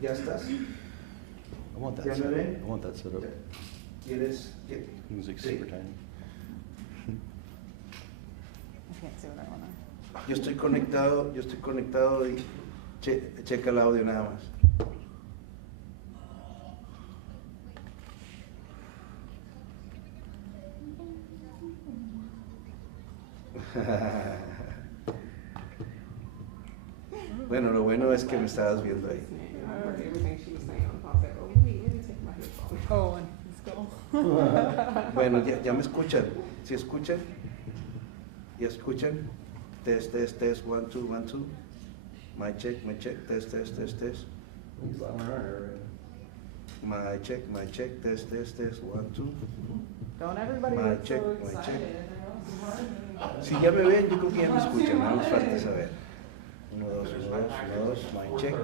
¿Ya estás? I want that ¿Ya me setup. ven? I want that setup. ¿Quieres? Music Sí. super tiny. I can't see what I wanna. Yo estoy conectado y checa el audio nada más. Bueno, lo bueno es que me estabas viendo ahí. I heard everything she was saying. I was like, oh, wait, let me take my headphones. Oh, and let's go. Bueno, ya me escuchan. ¿Sí escuchan? ¿Ya escuchan? Test, 1, 2, 1, 2. My check, test, test. My check, test, 1, 2. Don't everybody My get check, so my check. excited. Si ya me ven, yo creo que ya me escuchan, nada más falta saber. 1, 2, 2. My check,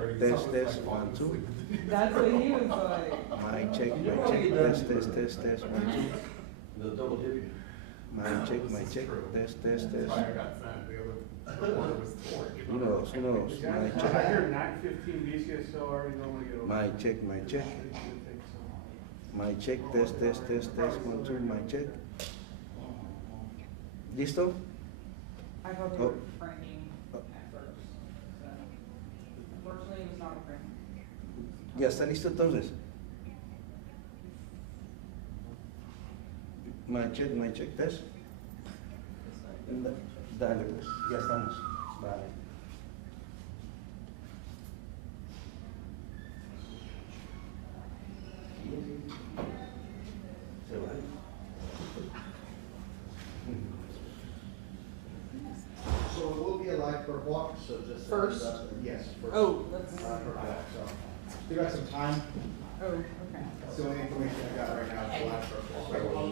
test, 1, 2. That's what he was like. My check, test, 1, 2. The double dip. My check, test. 1, 2. My I check. hear 9:15 BCS, so I already know when to get over. My check. My check, test, 1, 2, my check. ¿Listo? I thought they Oh. were pranking at first. So, unfortunately, it was not a prank. ¿Ya está listo entonces? My check, test. Dale, pues, ya estamos. Vale. Se va. So it will be a live bird walk, so just. First? Yes, first. Oh, let's. Live bird walk, so, we got some time, Oh, okay. that's the only information I got right now, is the live bird walk.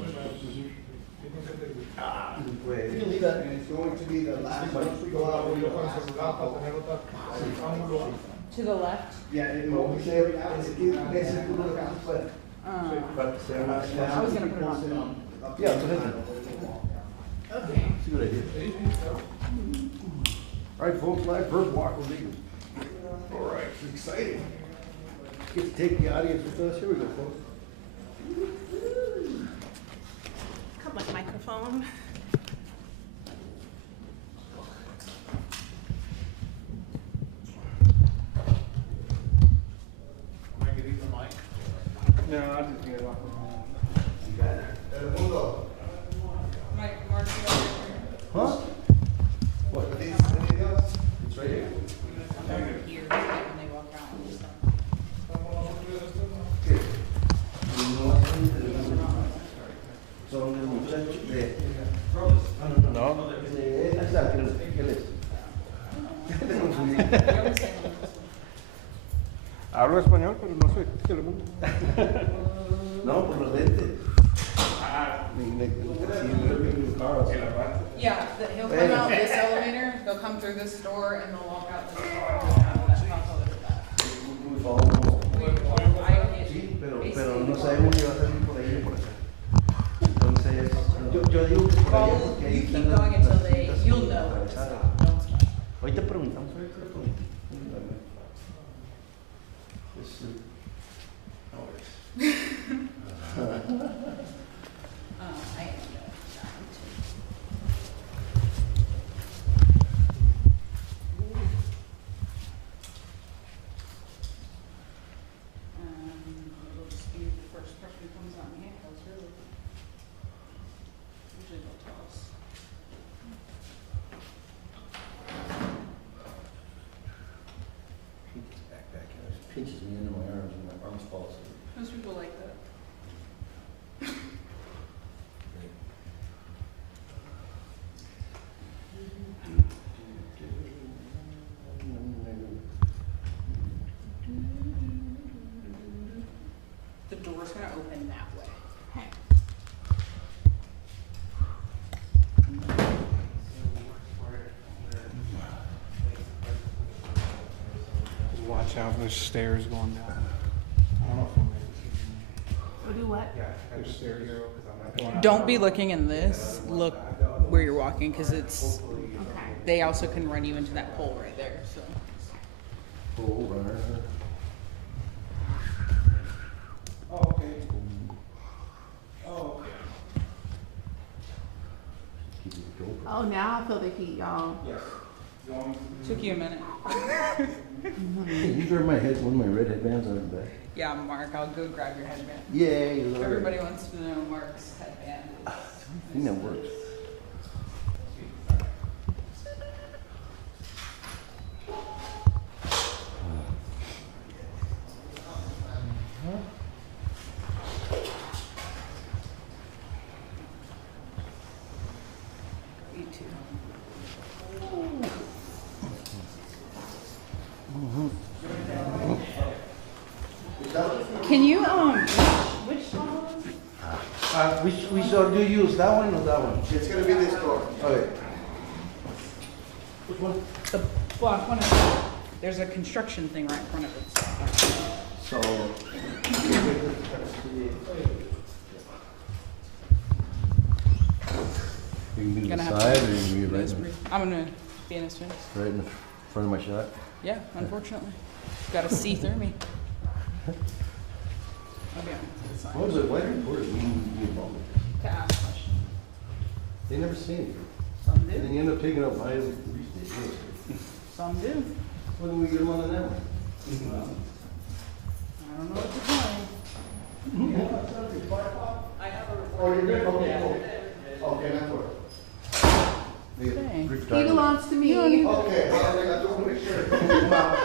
Pues, And it's going to be the last, once we go out, we'll go last couple. To the left? Yeah, it will be there now. para que sea más I was gonna put it on. Yeah, put it on. Okay. That's a good idea. All right, folks, live bird walk will leave. All right, it's exciting. Get to take the audience with us. Here we go, folks. Come on, microphone. Am I getting the mic? No, I just get it off. Mike, Mark, Huh? What, are these, anything else? It's right here. here, like when they walk out and stuff. Son el muchacho de... No. de... ¿Qué les? Hablo español, pero no soy telemundo. No, por los lentes. Yeah, he'll come out this elevator, they'll come through this door, and they'll walk out this door. That's Sí, pero no sabemos si va a salir por ahí o por acá. Entonces, yo digo que por allá porque ahí You están keep las- going until las they, citas you'll know when to atravesadas. stop. Don't stop. Ahorita preguntamos, ahorita preguntamos. I am going down it'll just be the first person who comes out in handcuffs, really. Usually they'll tell us. Pinches me into my arms and my arms fall asleep. Most people like that. The door's gonna open that way. Watch out, there's stairs going down. I don't know if We'll do what? there's stairs. going out. Don't be looking in this. Look where you're walking, because it's. Okay. They also can run you into that hole right there. So. Oh, runner. Oh, now I feel the heat, y'all. Took you a minute. Hey, you wear my head, one of my red headbands on the back. Yeah, Mark, I'll go grab your headband. Yay, Lord. Everybody wants to know Mark's headband. I think that works. Me too. Can you, which one? We shall do use that one or that one? It's gonna be this door. Okay. Which one? The black one is, there's a construction thing right in front of it. So. You can be to Gonna the have side to- or you can be right, I'm gonna be in his face. right in the front of my shot. Yeah, unfortunately. Gotta see through me. I'll be on to the side. What was it, why did reporters need to be involved with this? To ask questions. They never say anything. Some And then do, you end up taking up my police station. some do. When do we get them on that one? I don't know what to tell you. I have a report. Oh, you're good? Okay, cool. Okay, that's what. Dang. He belongs to me. Okay, well, I just want to make sure. Come out.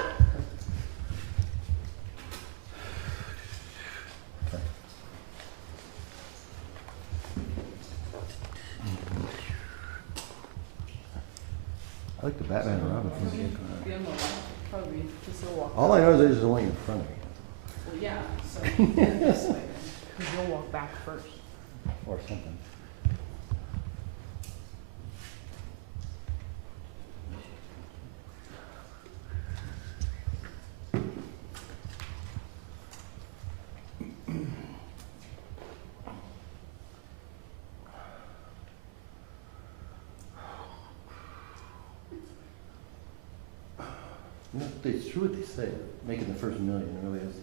I like the Batman and Robin thing. Be on the left, probably just a walk. All I know is I just don't want you in front of me. Well, yeah, so this way then, because you'll walk back first. Or something. You know, it's true what they say, making the first million really is.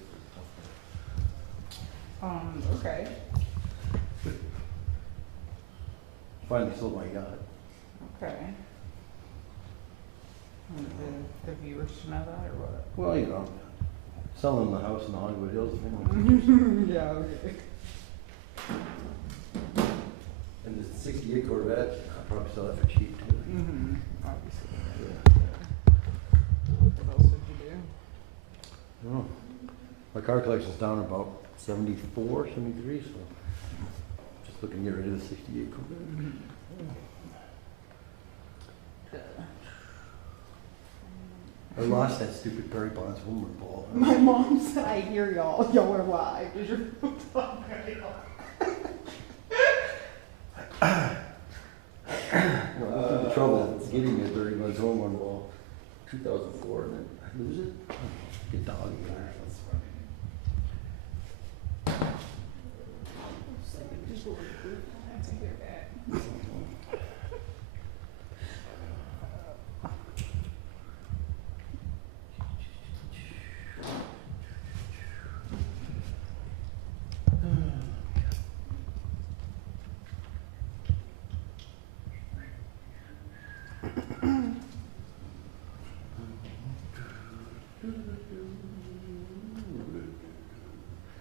Okay. Finally sold my yacht. Okay. Want the viewers to know that or what? Well, you know, selling the house in the Hollywood Hills, if anyone. Yeah, okay. And the '68 Corvette, I'll probably sell that for cheap too. Mm-hmm, obviously. Yeah. What else did you do? I don't know. My car collection's down about 74, 73, so just looking to get rid of the '68 Corvette. I lost that stupid Perry Bonds homework ball. My mom said, I hear y'all. Y'all are live. Is your phone talking? The trouble getting a Perry Bonds homework ball, 2004, and then I lose it. Get doggy in there.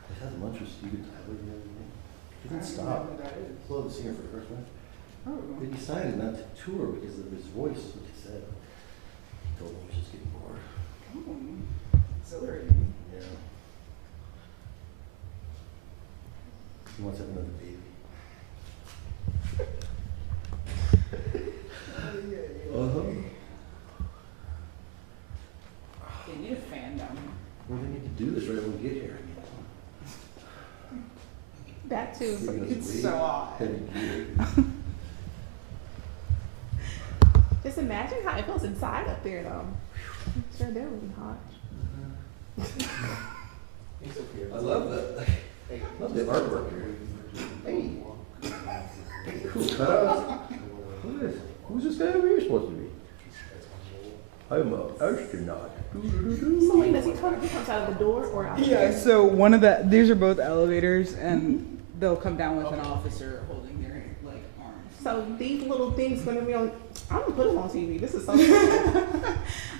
I had lunch with Steven Tyler the other day. He didn't stop. Slow the singer for Christmas. Oh. They decided not to tour because of his voice, is what they said. He told them he was just getting bored. Exhilarating. Yeah. He wants to have another baby. Uh-huh. They need a fan down here. Well, they need to do this right when we get here. That too. It's so odd. Just imagine how it feels inside up there, though. I'm sure that would be hot. I love that. I love the artwork here. Hey. Cool cutouts. Look at this. Who's this guy over here supposed to be? I'm an astronaut. So when does he come? He comes out of the door or out? Yeah, so these are both elevators and they'll come down with an officer holding their like arms. So these little things gonna be on. I'm gonna put them on TV. This is so.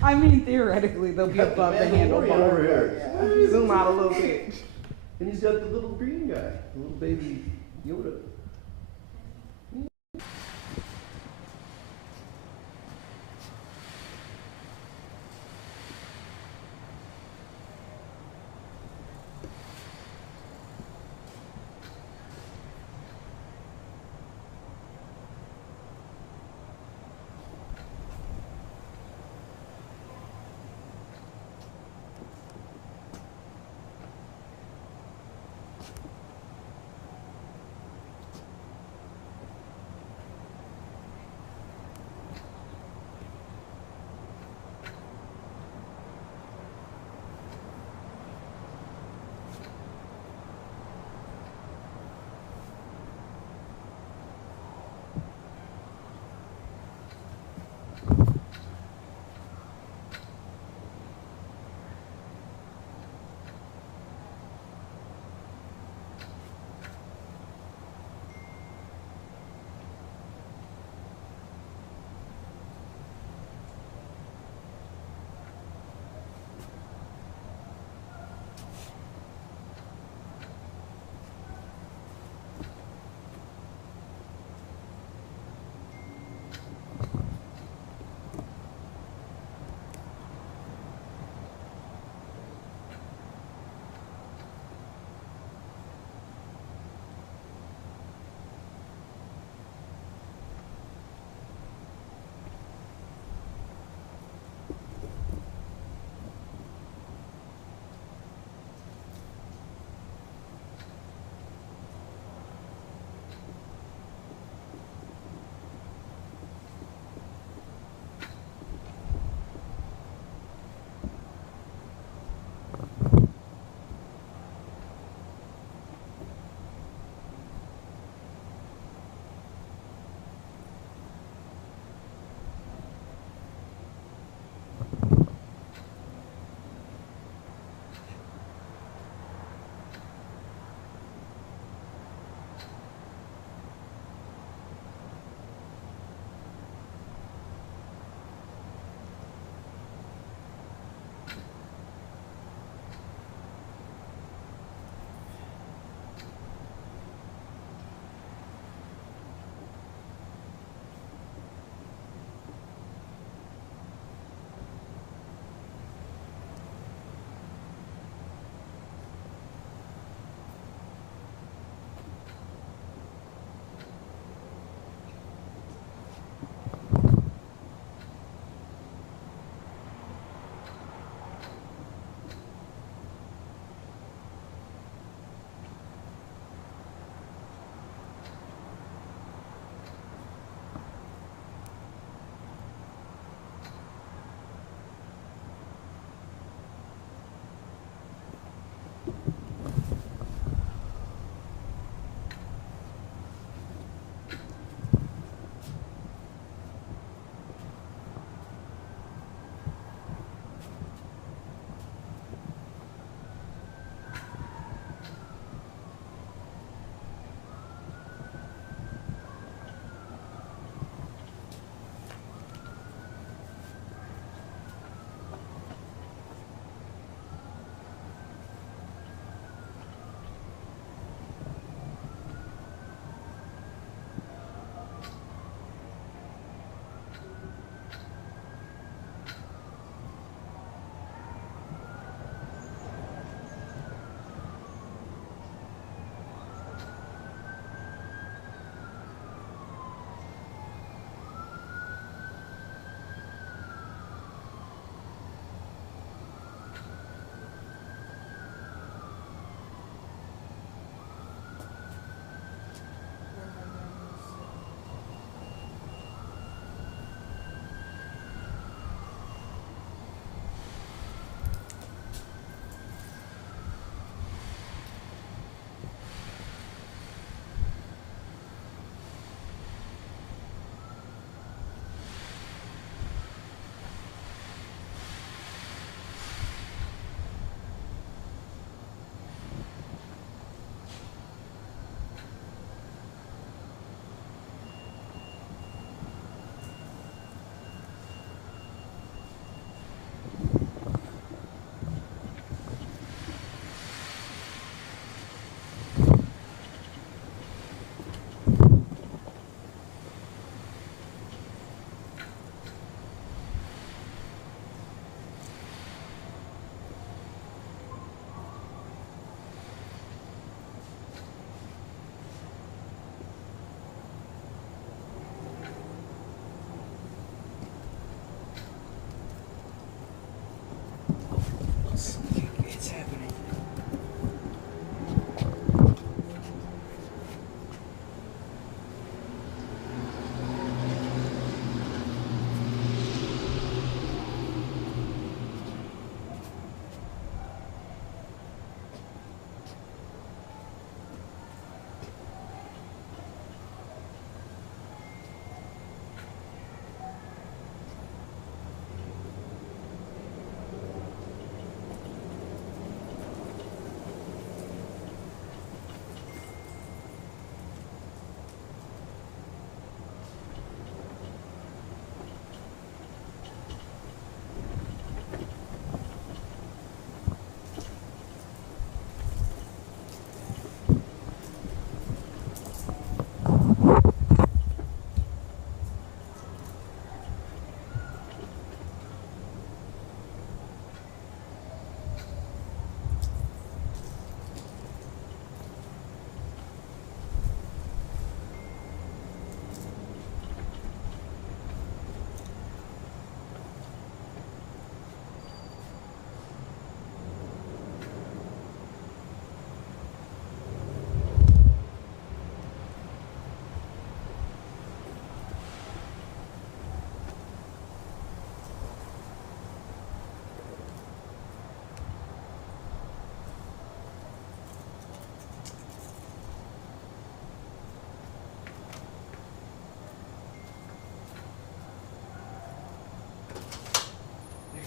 I mean, theoretically, they'll be Got the above the Mandalorian handlebar. over here. Yeah. Zoom out a little bit. And he's got the little green guy, the little baby Yoda.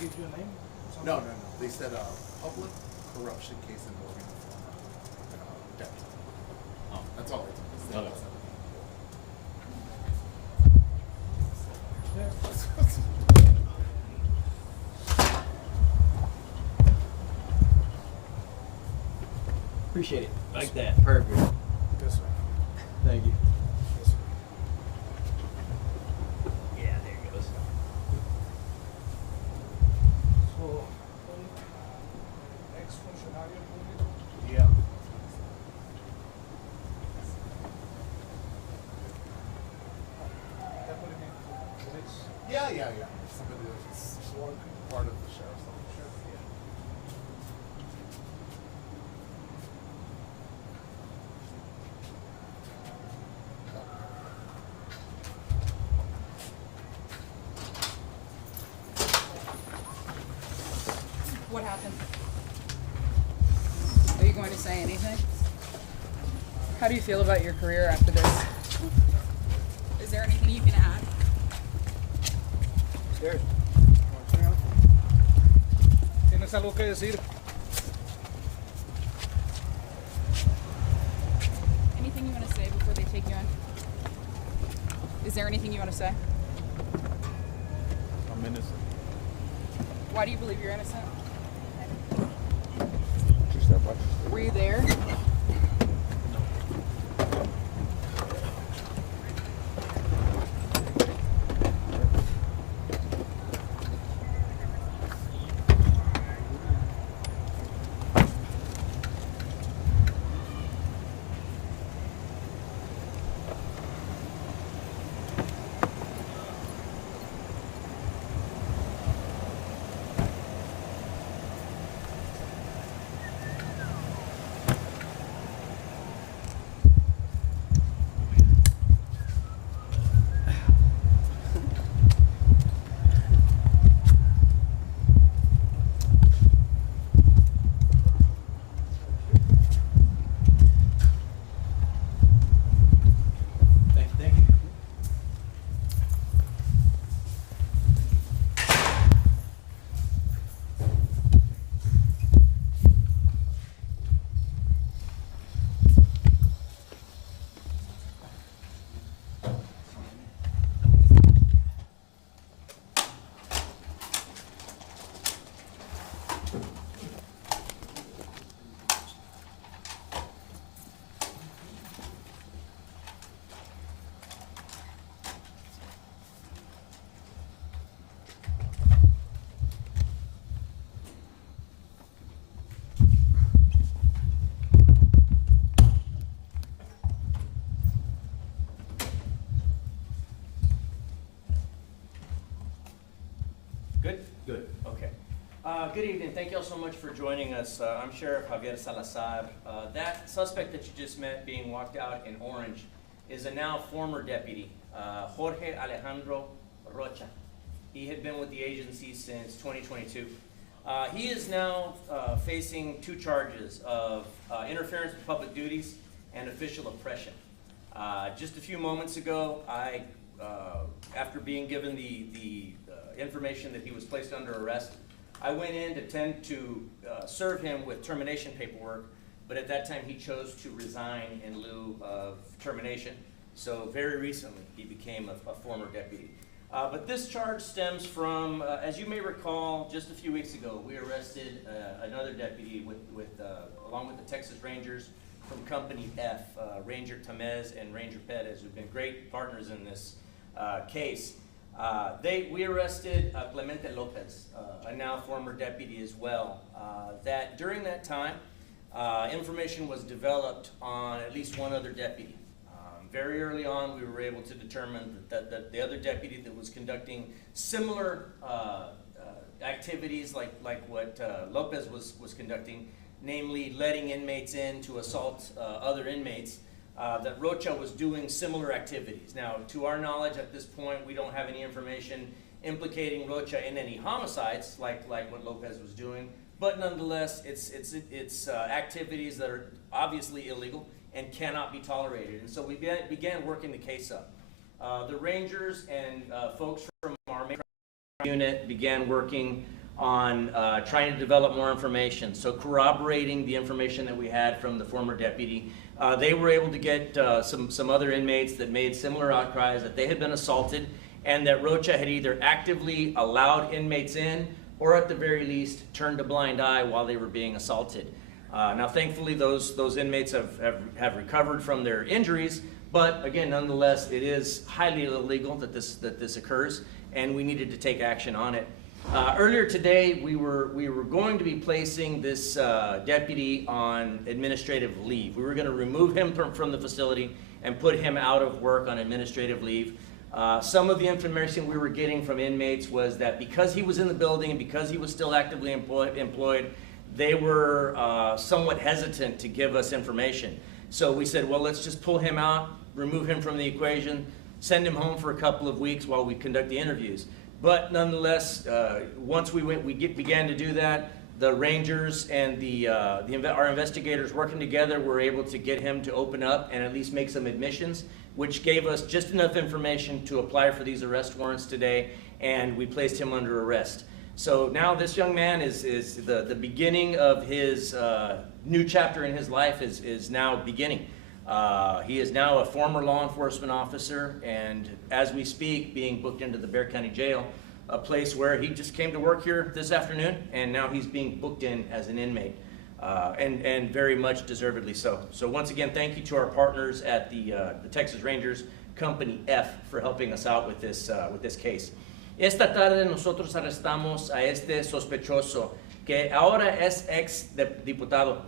give you a name? No. They said public corruption case involving the former deputy. Oh. That's all they told me. Okay. Appreciate it. Like that. Perfect. Yes, sir. Thank you. Yes, sir. Yeah, there it goes. So, ex funcionario público. Yeah. That would have been police. Yeah. Somebody that's sworn part of the sheriff's office. Yeah. What happened? Are you going to say anything? How do you feel about your career after this? Is there anything you can add? Stairs. ¿Tienes algo que decir? Anything you want to say before they take you in? Is there anything you want to say? I'm innocent. Why do you believe you're innocent? Just that much. Were you there? Thank you. Good. Okay. Good evening. Thank you all so much for joining us. I'm Sheriff Javier Salazar. That suspect that you just met being walked out in orange is a now former deputy, Jorge Alejandro Rocha. He had been with the agency since 2022. He is now facing 2 charges of interference with public duties and official oppression. Just a few moments ago, after being given the information that he was placed under arrest, I went in to tend to serve him with termination paperwork, but at that time he chose to resign in lieu of termination. So very recently he became a former deputy. But this charge stems from, as you may recall, just a few weeks ago, we arrested another deputy along with the Texas Rangers from Company F, Ranger Tamez and Ranger Perez, who've been great partners in this case. We arrested Clemente Lopez, a now former deputy as well. That during that time, information was developed on at least one other deputy. Very early on, we were able to determine that the other deputy that was conducting similar activities like what Lopez was conducting, namely letting inmates in to assault other inmates, that Rocha was doing similar activities. Now, to our knowledge at this point, we don't have any information implicating Rocha in any homicides like what Lopez was doing, but nonetheless, it's activities that are obviously illegal and cannot be tolerated. And so we began working the case up. The Rangers and folks from our main unit began working on trying to develop more information, so corroborating the information that we had from the former deputy. They were able to get some other inmates that made similar outcries that they had been assaulted and that Rocha had either actively allowed inmates in or at the very least turned a blind eye while they were being assaulted. Now thankfully those inmates have recovered from their injuries, but again, nonetheless, it is highly illegal that this occurs, and we needed to take action on it. Earlier today, we were going to be placing this deputy on administrative leave. We were going to remove him from the facility and put him out of work on administrative leave. Some of the information we were getting from inmates was that because he was in the building and because he was still actively employed, they were somewhat hesitant to give us information. So we said, well, let's just pull him out, remove him from the equation, send him home for a couple of weeks while we conduct the interviews. But nonetheless, once we began to do that, the Rangers and our investigators working together were able to get him to open up and at least make some admissions, which gave us just enough information to apply for these arrest warrants today, and we placed him under arrest. So now this young man is the beginning of his new chapter in his life is now beginning. He is now a former law enforcement officer, and as we speak, being booked into the Bexar County Jail, a place where he just came to work here this afternoon, and now he's being booked in as an inmate, and very much deservedly so. So once again, thank you to our partners at the Texas Rangers Company F for helping us out with this case. Esta tarde nosotros arrestamos a este sospechoso, que ahora es ex diputado.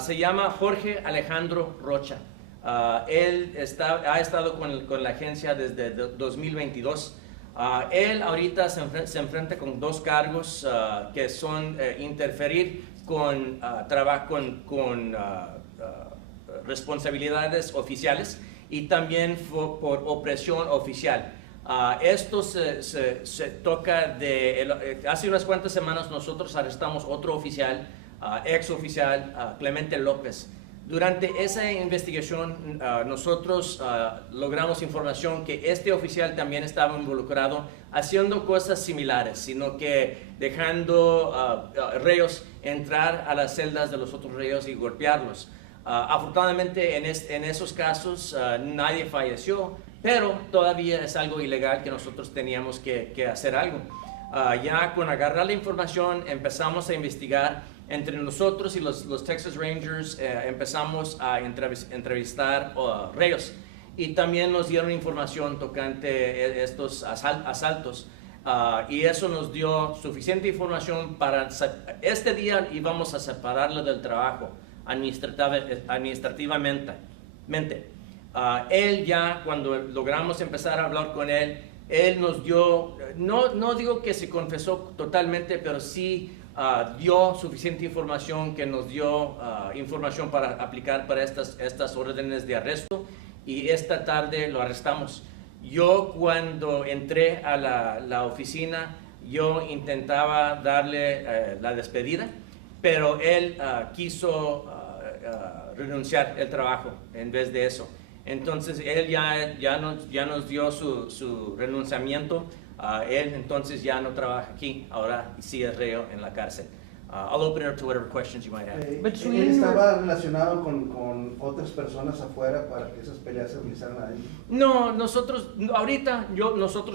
Se llama Jorge Alejandro Rocha. Él ha estado con la agencia desde 2022. Él ahorita se enfrenta con dos cargos que son interferir con responsabilidades oficiales y también por opresión oficial. Esto se toca hace unas cuantas semanas nosotros arrestamos otro oficial, ex oficial, Clemente López. Durante esa investigación nosotros logramos información que este oficial también estaba involucrado haciendo cosas similares, sino que dejando reos entrar a las celdas de los otros reos y golpearlos. Afortunadamente en esos casos nadie falleció, pero todavía es algo ilegal que nosotros teníamos que hacer algo. Ya con agarrar la información empezamos a investigar. Entre nosotros y los Texas Rangers empezamos a entrevistar reos y también nos dieron información tocante estos asaltos y eso nos dio suficiente información para este día íbamos a separarlo del trabajo administrativamente. Él ya cuando logramos empezar a hablar con él nos dio, no digo que se confesó totalmente, pero sí dio suficiente información que nos dio información para aplicar para estas órdenes de arresto y esta tarde lo arrestamos. Yo cuando entré a la oficina, yo intentaba darle la despedida, pero él quiso renunciar al trabajo en vez de eso. Entonces él ya nos dio su renunciamiento. Él entonces ya no trabaja aquí, ahora sí es reo en la cárcel. I'll open it up to whatever questions you might have. ¿Él estaba relacionado con otras personas afuera para que esas peleas se realizaran ahí? No, nosotros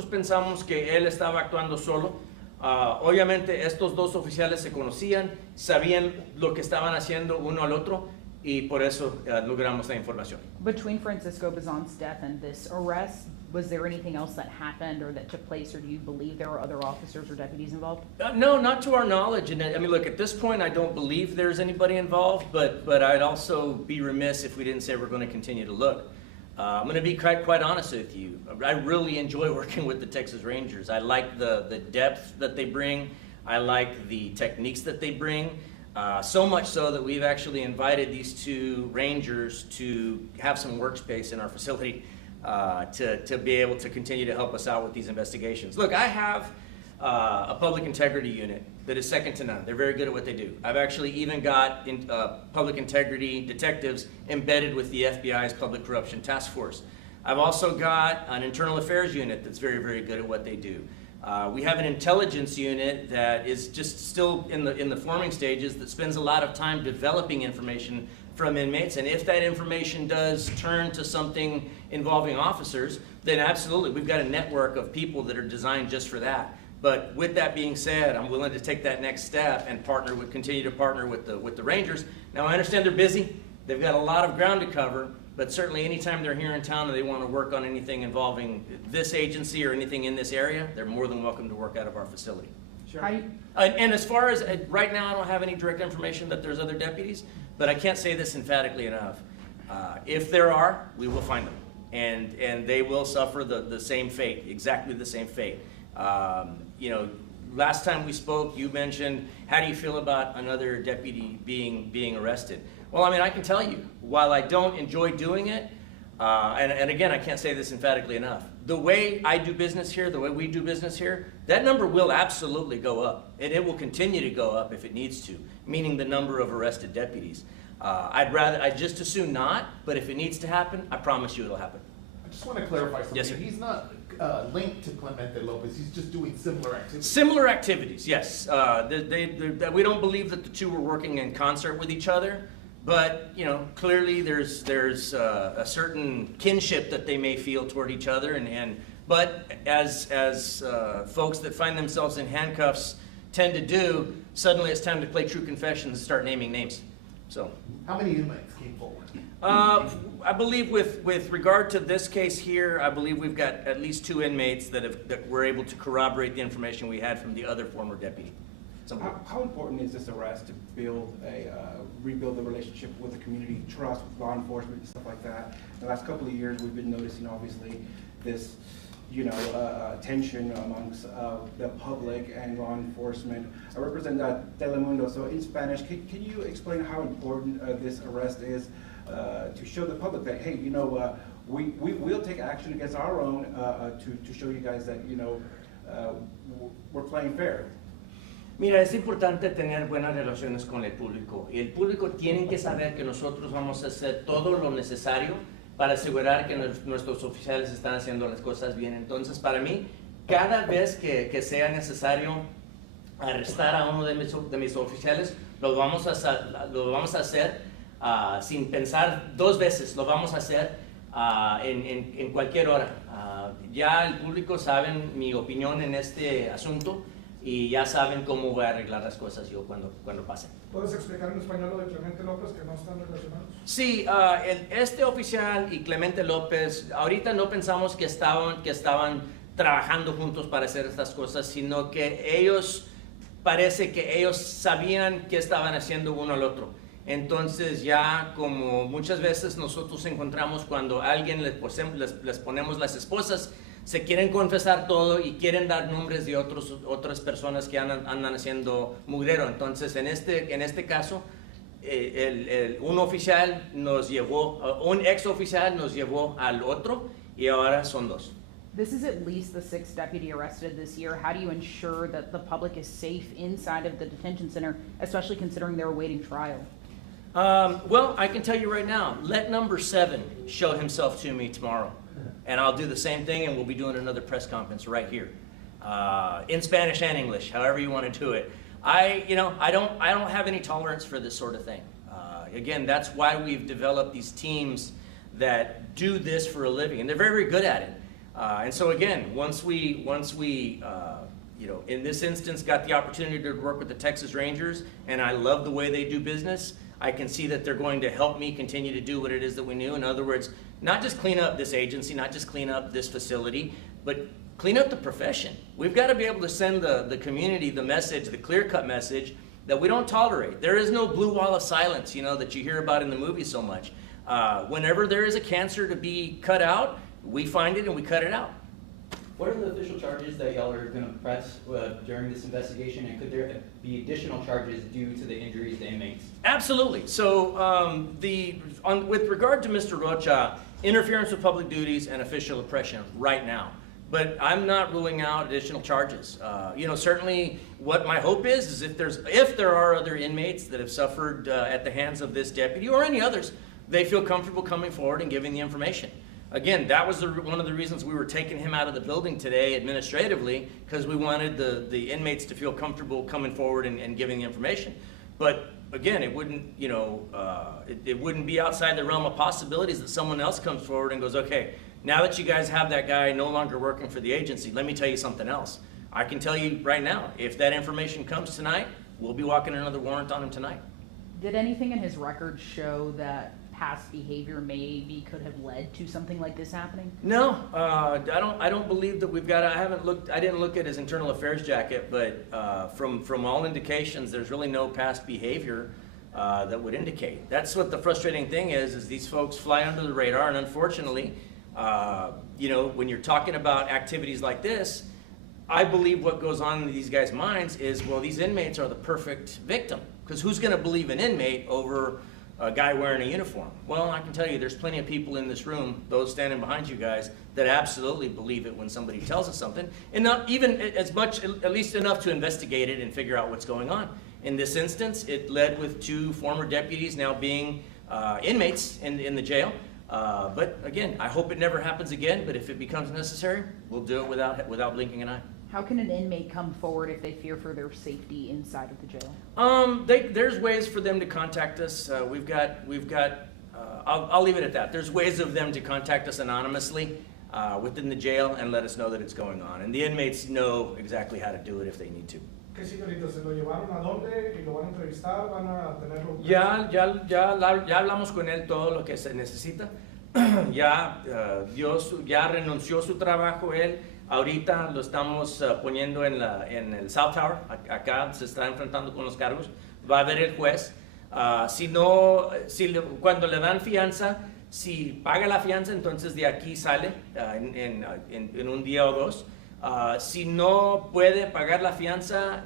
pensamos que él estaba actuando solo. Obviamente estos dos oficiales se conocían, sabían lo que estaban haciendo uno al otro y por eso logramos la información. Between Francisco Bazan's death and this arrest, was there anything else that happened or that took place, or do you believe there were other officers or deputies involved? No, not to our knowledge. And I mean, look, at this point, I don't believe there's anybody involved, but I'd also be remiss if we didn't say we're going to continue to look. I'm going to be quite honest with you. I really enjoy working with the Texas Rangers. I like the depth that they bring. I like the techniques that they bring. So much so that we've actually invited these two Rangers to have some workspace in our facility to be able to continue to help us out with these investigations. Look, I have a public integrity unit that is second to none. They're very good at what they do. I've actually even got public integrity detectives embedded with the FBI's Public Corruption Task Force. I've also got an internal affairs unit that's very, very good at what they do. We have an intelligence unit that is just still in the forming stages that spends a lot of time developing information from inmates, and if that information does turn to something involving officers, then absolutely, we've got a network of people that are designed just for that. But with that being said, I'm willing to take that next step and continue to partner with the Rangers. Now I understand they're busy, they've got a lot of ground to cover, but certainly anytime they're here in town and they want to work on anything involving this agency or anything in this area, they're more than welcome to work out of our facility. Sure. And as far as, right now I don't have any direct information that there's other deputies, but I can't say this emphatically enough. If there are, we will find them. And they will suffer the same fate, exactly the same fate. You know, last time we spoke, you mentioned, how do you feel about another deputy being arrested? Well, I mean, I can tell you, while I don't enjoy doing it, and again, I can't say this emphatically enough, the way I do business here, the way we do business here, that number will absolutely go up. And it will continue to go up if it needs to, meaning the number of arrested deputies. I'd just as soon not, but if it needs to happen, I promise you it'll happen. I just want to clarify something. Yes, sir. He's not linked to Clemente Lopez. He's just doing similar activities. Similar activities, yes. We don't believe that the two were working in concert with each other, but you know, clearly there's a certain kinship that they may feel toward each other, but as folks that find themselves in handcuffs tend to do, suddenly it's time to play true confessions and start naming names. So, How many inmates came forward? I believe with regard to this case here, I believe we've got at least 2 inmates that were able to corroborate the information we had from the other former deputy. So, How important is this arrest to rebuild the relationship with the community, trust with law enforcement and stuff like that? The last couple of years, we've been noticing, obviously, this, tension amongst the public and law enforcement. I represent Telemundo, so in Spanish, can you explain how important this arrest is to show the public that, hey, we'll take action against our own to show you guys that, we're playing fair? Mira, es importante tener buenas relaciones con el público. Y el público tiene que saber que nosotros vamos a hacer todo lo necesario para asegurar que nuestros oficiales están haciendo las cosas bien. Entonces, para mí, cada vez que sea necesario arrestar a uno de mis oficiales, lo vamos a hacer sin pensar 2 veces, lo vamos a hacer en cualquier hora. Ya el público sabe mi opinión en este asunto y ya saben cómo voy a arreglar las cosas yo cuando pasen. ¿Puedes explicar en español lo de Clemente López, que no están relacionados? Sí, este oficial y Clemente López, ahorita no pensamos que estaban trabajando juntos para hacer estas cosas, sino que parece que ellos sabían qué estaban haciendo uno al otro. Entonces ya, como muchas veces nosotros encontramos cuando a alguien les ponemos las esposas, se quieren confesar todo y quieren dar nombres de otras personas que andan haciendo mugrero. Entonces, en este caso, un oficial nos llevó, un ex oficial nos llevó al otro y ahora son 2. This is at least the 6th deputy arrested this year. How do you ensure that the public is safe inside of the detention center, especially considering they're awaiting trial? Well, I can tell you right now, let number 7 show himself to me tomorrow. And I'll do the same thing, and we'll be doing another press conference right here, in Spanish and English, however you want to do it. I don't have any tolerance for this sort of thing. Again, that's why we've developed these teams that do this for a living, and they're very, very good at it. And so again, once we in this instance, got the opportunity to work with the Texas Rangers, and I love the way they do business. I can see that they're going to help me continue to do what it is that we do. In other words, not just clean up this agency, not just clean up this facility, but clean up the profession. We've got to be able to send the community the message, the clear-cut message, that we don't tolerate. There is no blue wall of silence, that you hear about in the movies so much. Whenever there is a cancer to be cut out, we find it and we cut it out. What are the official charges that y'all are going to press during this investigation, and could there be additional charges due to the injuries to inmates? Absolutely. So with regard to Mr. Rocha, interference with public duties and official oppression right now. But I'm not ruling out additional charges. Certainly what my hope is if there are other inmates that have suffered at the hands of this deputy or any others, they feel comfortable coming forward and giving the information. Again, that was one of the reasons we were taking him out of the building today administratively, because we wanted the inmates to feel comfortable coming forward and giving the information. But again, it wouldn't, you know, it wouldn't be outside the realm of possibilities that someone else comes forward and goes, okay, now that you guys have that guy no longer working for the agency, let me tell you something else. I can tell you right now, if that information comes tonight, we'll be walking another warrant on him tonight. Did anything in his record show that past behavior maybe could have led to something like this happening? No, I don't believe that we've got. I didn't look at his internal affairs jacket, but from all indications, there's really no past behavior that would indicate. That's what the frustrating thing is these folks fly under the radar, and unfortunately, you know, when you're talking about activities like this, I believe what goes on in these guys' minds is, well, these inmates are the perfect victim, because who's going to believe an inmate over a guy wearing a uniform? Well, I can tell you there's plenty of people in this room, those standing behind you guys, that absolutely believe it when somebody tells us something, and not even as much, at least enough to investigate it and figure out what's going on. In this instance, it led with 2 former deputies now being inmates in the jail. But again, I hope it never happens again, but if it becomes necessary, we'll do it without blinking an eye. How can an inmate come forward if they fear for their safety inside of the jail? There's ways for them to contact us. We've got. I'll leave it at that. There's ways of them to contact us anonymously within the jail and let us know that it's going on. And the inmates know exactly how to do it if they need to. ¿Qué señorita? ¿Se lo llevaron a dónde y lo van a entrevistar? ¿Van a tenerlo? Ya hablamos con él todo lo que se necesita. Ya renunció su trabajo él. Ahorita lo estamos poniendo en el South Tower. Acá se está enfrentando con los cargos. Va a ver el juez. Cuando le dan fianza, si paga la fianza, entonces de aquí sale en un día o dos. Si no puede pagar la fianza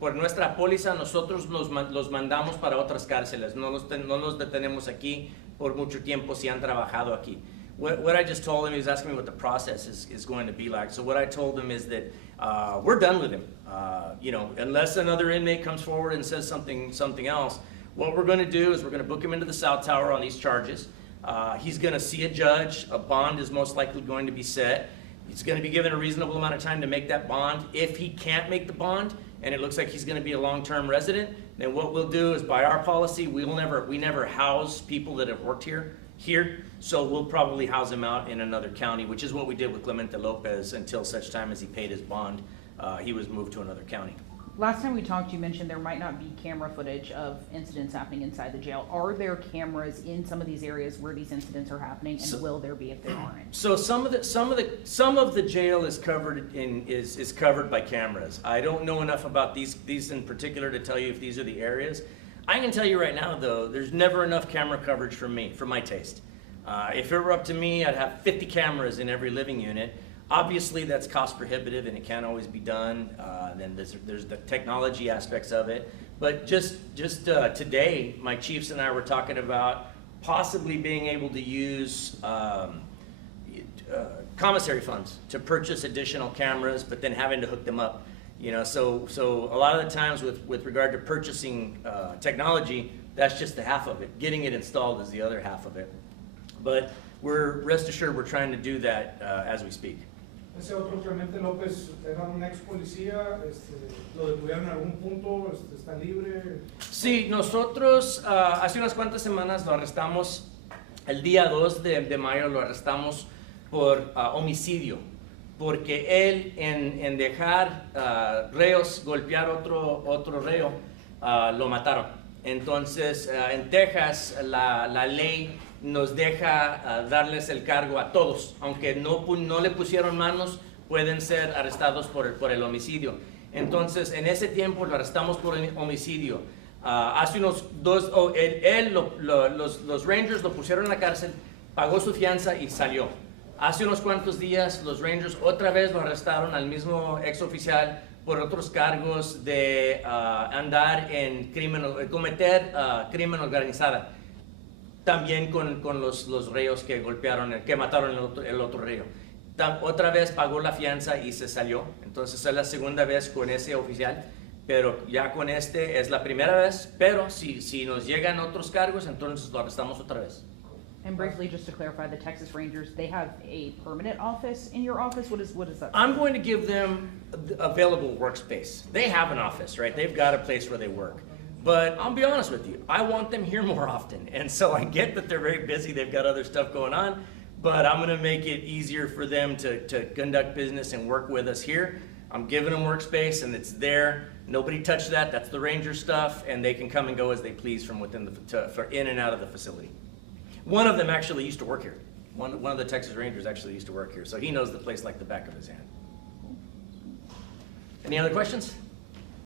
por nuestra póliza, nosotros los mandamos para otras cárceles. No los detenemos aquí por mucho tiempo si han trabajado aquí. What I just told him, he was asking me what the process is going to be like. So what I told him is that we're done with him. You know, unless another inmate comes forward and says something else, what we're going to do is we're going to book him into the South Tower on these charges. He's going to see a judge. A bond is most likely going to be set. He's going to be given a reasonable amount of time to make that bond. If he can't make the bond, and it looks like he's going to be a long-term resident, then what we'll do is, by our policy, we never house people that have worked here. So we'll probably house him out in another county, which is what we did with Clemente Lopez until such time as he paid his bond. He was moved to another county. Last time we talked, you mentioned there might not be camera footage of incidents happening inside the jail. Are there cameras in some of these areas where these incidents are happening, and will there be if there aren't? So some of the jail is covered by cameras. I don't know enough about these in particular to tell you if these are the areas. I can tell you right now, though, there's never enough camera coverage for my taste. If it were up to me, I'd have 50 cameras in every living unit. Obviously, that's cost prohibitive and it can't always be done. Then there's the technology aspects of it. But just today, my chiefs and I were talking about possibly being able to use commissary funds to purchase additional cameras, but then having to hook them up. You know, so a lot of the times with regard to purchasing technology, that's just the half of it. Getting it installed is the other half of it. But rest assured, we're trying to do that as we speak. Ese otro Clemente López era un ex policía, lo detuvieron en algún punto, está libre. Sí, nosotros hace unas cuantas semanas lo arrestamos, el día 2 de mayo lo arrestamos por homicidio, porque él en dejar reos golpear otro reo, lo mataron. Entonces, en Texas la ley nos deja darles el cargo a todos, aunque no le pusieron manos, pueden ser arrestados por el homicidio. Entonces, en ese tiempo lo arrestamos por homicidio. Hace unos los Rangers lo pusieron en la cárcel, pagó su fianza y salió. Hace unos cuantos días los Rangers otra vez lo arrestaron al mismo ex oficial por otros cargos de andar en cometer crimen organizado. También con los reos que mataron el otro reo. Otra vez pagó la fianza y se salió. Entonces es la segunda vez con ese oficial, pero ya con este es la primera vez. Pero si nos llegan otros cargos, entonces lo arrestamos otra vez. And briefly, just to clarify, the Texas Rangers, they have a permanent office in your office? What is that? I'm going to give them available workspace. They have an office, right? They've got a place where they work. But I'll be honest with you, I want them here more often. And so I get that they're very busy, they've got other stuff going on, but I'm gonna make it easier for them to conduct business and work with us here. I'm giving them workspace and it's there. Nobody touched that, that's the Ranger stuff, and they can come and go as they please from within for in and out of the facility. One of them actually used to work here. One of the Texas Rangers actually used to work here, so he knows the place like the back of his hand. Any other questions?